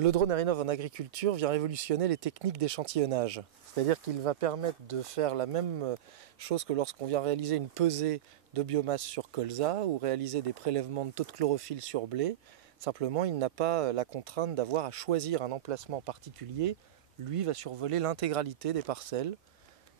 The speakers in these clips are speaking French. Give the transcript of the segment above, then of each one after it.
Le drone Aerinov en agriculture vient révolutionner les techniques d'échantillonnage. C'est-à-dire qu'il va permettre de faire la même chose que lorsqu'on vient réaliser une pesée de biomasse sur colza ou réaliser des prélèvements de taux de chlorophylle sur blé. Simplement, il n'a pas la contrainte d'avoir à choisir un emplacement particulier. Lui va survoler l'intégralité des parcelles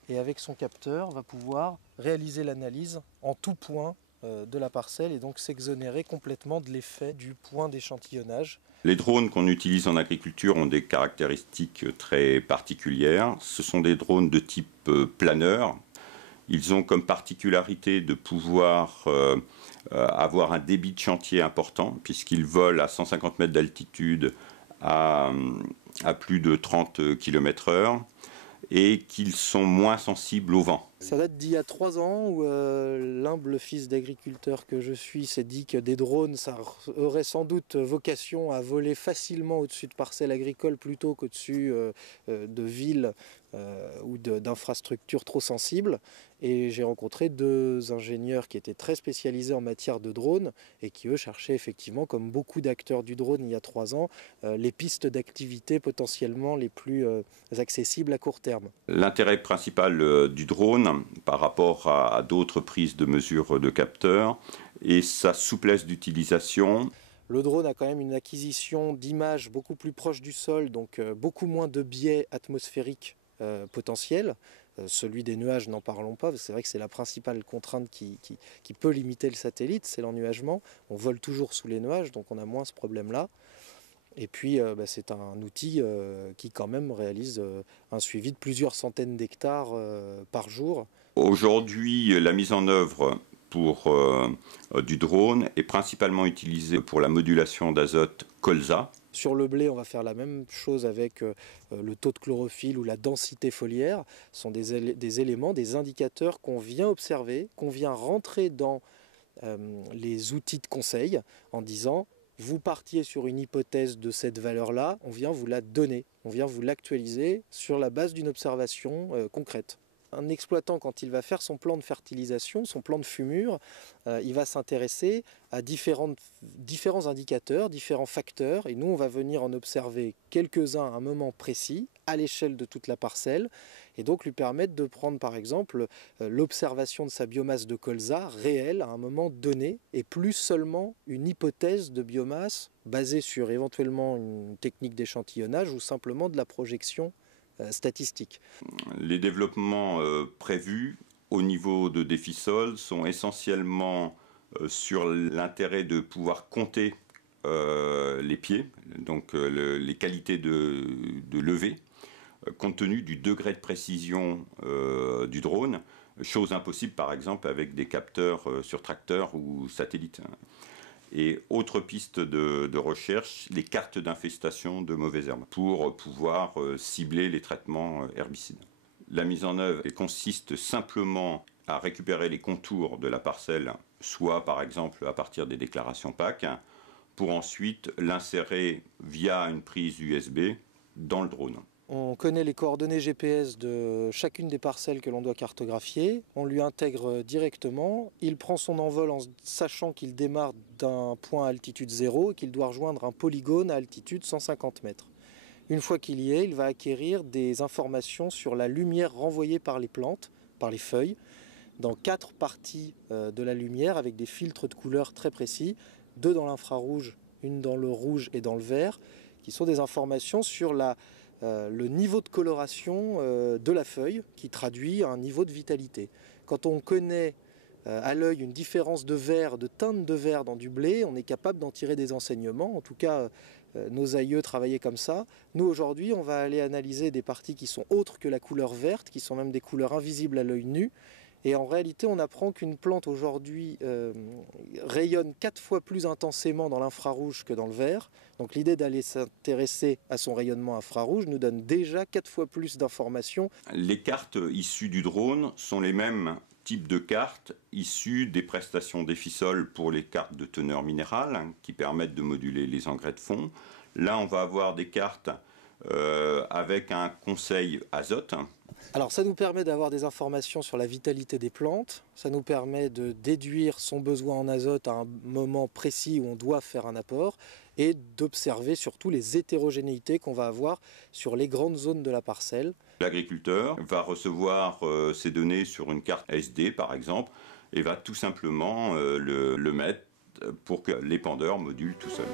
et avec son capteur va pouvoir réaliser l'analyse en tout point de la parcelle et donc s'exonérer complètement de l'effet du point d'échantillonnage. Les drones qu'on utilise en agriculture ont des caractéristiques très particulières. Ce sont des drones de type planeur. Ils ont comme particularité de pouvoir avoir un débit de chantier important puisqu'ils volent à 150 mètres d'altitude à plus de 30 km/h et qu'ils sont moins sensibles au vent. Ça date d'il y a 3 ans où l'humble fils d'agriculteur que je suis s'est dit que des drones, ça aurait sans doute vocation à voler facilement au-dessus de parcelles agricoles plutôt qu'au-dessus de villes ou d'infrastructures trop sensibles. Et j'ai rencontré 2 ingénieurs qui étaient très spécialisés en matière de drones et qui, eux, cherchaient effectivement, comme beaucoup d'acteurs du drone il y a 3 ans, les pistes d'activité potentiellement les plus accessibles à court terme. L'intérêt principal du drone par rapport à d'autres prises de mesures de capteurs est sa souplesse d'utilisation. Le drone a quand même une acquisition d'images beaucoup plus proche du sol, donc beaucoup moins de biais atmosphériques potentiels. Celui des nuages, n'en parlons pas, c'est vrai que c'est la principale contrainte qui peut limiter le satellite, c'est l'ennuagement. On vole toujours sous les nuages, donc on a moins ce problème-là. Et puis c'est un outil qui quand même réalise un suivi de plusieurs centaines d'hectares par jour. Aujourd'hui, la mise en œuvre pour du drone est principalement utilisée pour la modulation d'azote colza. Sur le blé, on va faire la même chose avec le taux de chlorophylle ou la densité foliaire. Ce sont des éléments, des indicateurs qu'on vient observer, qu'on vient rentrer dans les outils de conseil en disant vous partiez sur une hypothèse de cette valeur-là, on vient vous la donner, on vient vous l'actualiser sur la base d'une observation concrète. Un exploitant, quand il va faire son plan de fertilisation, son plan de fumure, il va s'intéresser à différents indicateurs, différents facteurs, et nous on va venir en observer quelques-uns à un moment précis, à l'échelle de toute la parcelle, et donc lui permettre de prendre par exemple l'observation de sa biomasse de colza réelle à un moment donné, et plus seulement une hypothèse de biomasse basée sur éventuellement une technique d'échantillonnage ou simplement de la projection statistique. Les développements prévus au niveau de Defisol sont essentiellement sur l'intérêt de pouvoir compter les pieds, donc les qualités de levée, compte tenu du degré de précision du drone, chose impossible par exemple avec des capteurs sur tracteur ou satellite. Et autre piste de recherche, les cartes d'infestation de mauvaises herbes pour pouvoir cibler les traitements herbicides. La mise en œuvre consiste simplement à récupérer les contours de la parcelle, soit par exemple à partir des déclarations PAC, pour ensuite l'insérer via une prise USB dans le drone. On connaît les coordonnées GPS de chacune des parcelles que l'on doit cartographier, on lui intègre directement, il prend son envol en sachant qu'il démarre d'un point à altitude 0 et qu'il doit rejoindre un polygone à altitude 150 mètres. Une fois qu'il y est, il va acquérir des informations sur la lumière renvoyée par les plantes, par les feuilles, dans 4 parties de la lumière avec des filtres de couleurs très précis, 2 dans l'infrarouge, une dans le rouge et dans le vert, qui sont des informations sur le niveau de coloration de la feuille qui traduit un niveau de vitalité. Quand on connaît à l'œil une différence de vert, de teinte de vert dans du blé, on est capable d'en tirer des enseignements. En tout cas, nos aïeux travaillaient comme ça. Nous, aujourd'hui, on va aller analyser des parties qui sont autres que la couleur verte, qui sont même des couleurs invisibles à l'œil nu. Et en réalité, on apprend qu'une plante aujourd'hui rayonne 4 fois plus intensément dans l'infrarouge que dans le vert. Donc l'idée d'aller s'intéresser à son rayonnement infrarouge nous donne déjà 4 fois plus d'informations. Les cartes issues du drone sont les mêmes types de cartes issues des prestations Defisol pour les cartes de teneur minérale qui permettent de moduler les engrais de fond. Là, on va avoir des cartes avec un conseil azote. Alors ça nous permet d'avoir des informations sur la vitalité des plantes, ça nous permet de déduire son besoin en azote à un moment précis où on doit faire un apport, et d'observer surtout les hétérogénéités qu'on va avoir sur les grandes zones de la parcelle. L'agriculteur va recevoir ces données sur une carte SD par exemple et va tout simplement le mettre pour que l'épandeur module tout seul.